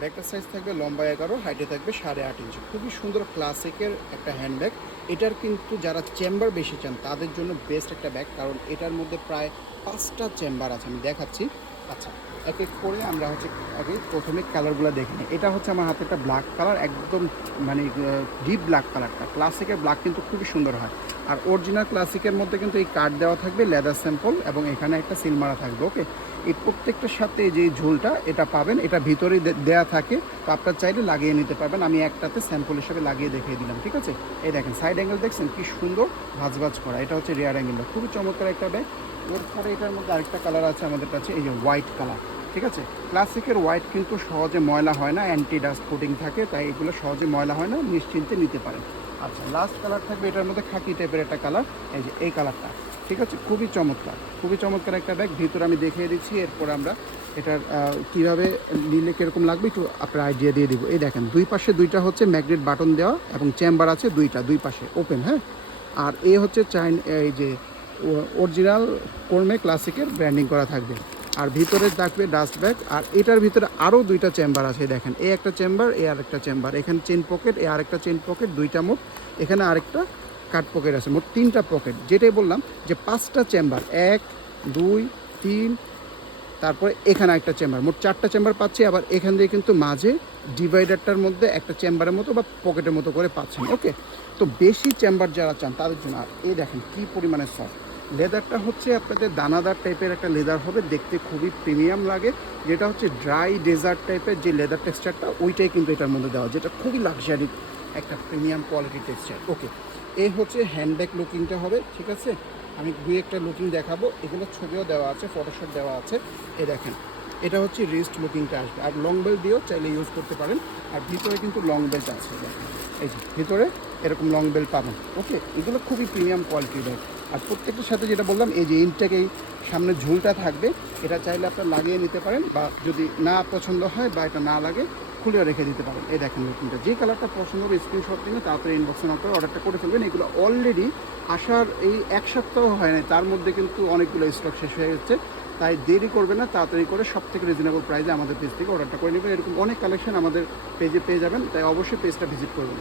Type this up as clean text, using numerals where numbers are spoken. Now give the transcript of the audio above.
ব্যাগটার সাইজ থাকবে লম্বা 11, হাইটে থাকবে 8.5 ইঞ্চি। খুবই সুন্দর ক্লাসিকের একটা হ্যান্ডব্যাগ। এটার কিন্তু যারা চেম্বার বেশি চান তাদের জন্য বেস্ট একটা ব্যাগ, কারণ এটার মধ্যে প্রায় 5টা চেম্বার আছে। আমি দেখাচ্ছি। আচ্ছা, এক এক করে আমরা হচ্ছে আগে প্রথমে কালারগুলো দেখে নিই। এটা হচ্ছে আমার হাতে একটা ব্ল্যাক কালার, একদম মানে ডিপ ব্ল্যাক কালারটা। ক্লাসিকের ব্ল্যাক কিন্তু খুবই সুন্দর হয়। আর অরিজিনাল ক্লাসিকের মধ্যে কিন্তু এই কার্ড দেওয়া থাকবে, লেদার স্যাম্পল, এবং এখানে একটা সিল মারা থাকবে। ওকে, এই প্রত্যেকটার সাথে যে ঝোলটা এটা পাবেন, এটা ভিতরে দেয়া থাকে, তো আপনার চাইলে লাগিয়ে নিতে পারবেন। আমি একটাতে স্যাম্পল হিসেবে লাগিয়ে দেখিয়ে দিলাম, ঠিক আছে। এই দেখেন সাইড অ্যাঙ্গেল দেখছেন কি সুন্দর ভাঁজ করা, এটা হচ্ছে রিয়ার অ্যাঙ্গেলটা, খুবই চমৎকার একটা ব্যাগ। এরপরে এটার মধ্যে আরেকটা কালার আছে আমাদের কাছে, এই যে হোয়াইট কালার, ঠিক আছে। ক্লাসিকের হোয়াইট কিন্তু সহজে ময়লা হয় না, অ্যান্টি ডাস্ট কোটিং থাকে, তাই এগুলো সহজে ময়লা হয় না, নিশ্চিন্তে নিতে পারেন। আচ্ছা, লাস্ট কালার থাকবে এটার মধ্যে খাকি টাইপের একটা কালার, এই যে এই কালারটা, ঠিক আছে। খুবই চমৎকার, খুবই চমৎকার একটা ব্যাগ। ভিতরে আমি দেখিয়ে দিচ্ছি, এরপর আমরা এটার কীভাবে নিলে কীরকম লাগবে একটু আপনার আইডিয়া দিয়ে দিব। এই দেখেন দুই পাশে দুইটা হচ্ছে ম্যাগনেট বাটন দেওয়া, এবং চেম্বার আছে দুই পাশে ওপেন, হ্যাঁ। আর এ হচ্ছে এই যে অরিজিনাল কর্মে ক্লাসিকের ব্র্যান্ডিং করা থাকবে। আর ভিতরে থাকবে ডাস্ট ব্যাগ। আর এটার ভিতরে আরও দুইটা চেম্বার আছে, দেখেন এ একটা চেম্বার, এ আরেকটা চেম্বার, এখানে চেন পকেট, এ আরেকটা চেন পকেট, দুইটা মোট, এখানে আরেকটা কাট পকেট আছে, মোট 3টা পকেট। যেটাই বললাম যে 5টা চেম্বার, 1 2 3, তারপরে এখানে একটা চেম্বার, মোট 4টা চেম্বার পাচ্ছি। আবার এখান দিয়ে কিন্তু মাঝে ডিভাইডারটার মধ্যে একটা চেম্বারের মতো বা পকেটের মতো করে পাচ্ছেন। ওকে, তো বেশি চেম্বার যারা চান তাদের জন্য। আর এই দেখেন কী পরিমাণে সফট লেদারটা, হচ্ছে আপনাদের দানাদার টাইপের একটা লেদার হবে, দেখতে খুবই প্রিমিয়াম লাগে। যেটা হচ্ছে ড্রাই ডেজার্ট টাইপের যে লেদার টেক্সচারটা, ওইটাই কিন্তু এটার মধ্যে দেওয়া, যেটা খুবই লাক্সারি একটা প্রিমিয়াম কোয়ালিটি টেক্সচার। ওকে, এই হচ্ছে হ্যান্ডব্যাগ লুকিংটা হবে, ঠিক আছে। আমি দুই একটা লুকিং দেখাবো, এগুলো ছবিও দেওয়া আছে, ফটোশপ দেওয়া আছে। এই দেখেন এটা হচ্ছে রিস্ট লুকিংটা আসবে, আর লং বেল্ট দিয়েও চাইলে ইউজ করতে পারেন। আর ভিতরে কিন্তু লং বেল্ট আছে, দেখেন এই যে ভিতরে এরকম লং বেল্ট পাবেন। ওকে, এগুলো খুবই প্রিমিয়াম কোয়ালিটির ব্যাগ। আর প্রত্যেকটার সাথে যেটা বললাম, এই যে ইনটেক, এই সামনে ঝুলটা থাকবে, এটা চাইলে আপনার লাগিয়ে নিতে পারেন, বা যদি না পছন্দ হয় বা এটা না লাগে খুলেও রেখে দিতে পারেন। এই দেখেন লুকিংটা, যে কালারটা পছন্দ হবে স্ক্রিনশট নিয়ে তাড়াতাড়ি ইনবক্সে নক করে অর্ডারটা করে ফেলবেন। এগুলো অলরেডি আসার এই এক সপ্তাহ হয় না, তার মধ্যে কিন্তু অনেকগুলো স্টক শেষ হয়ে যাচ্ছে। তাই দেরি করবে না, তাড়াতাড়ি করে সবথেকে রিজনেবল প্রাইসে আমাদের পেজ থেকে অর্ডারটা করে নেবেন। এরকম অনেক কালেকশন আমাদের পেজে পেয়ে যাবেন, তাই অবশ্যই পেজটা ভিজিট করবেন।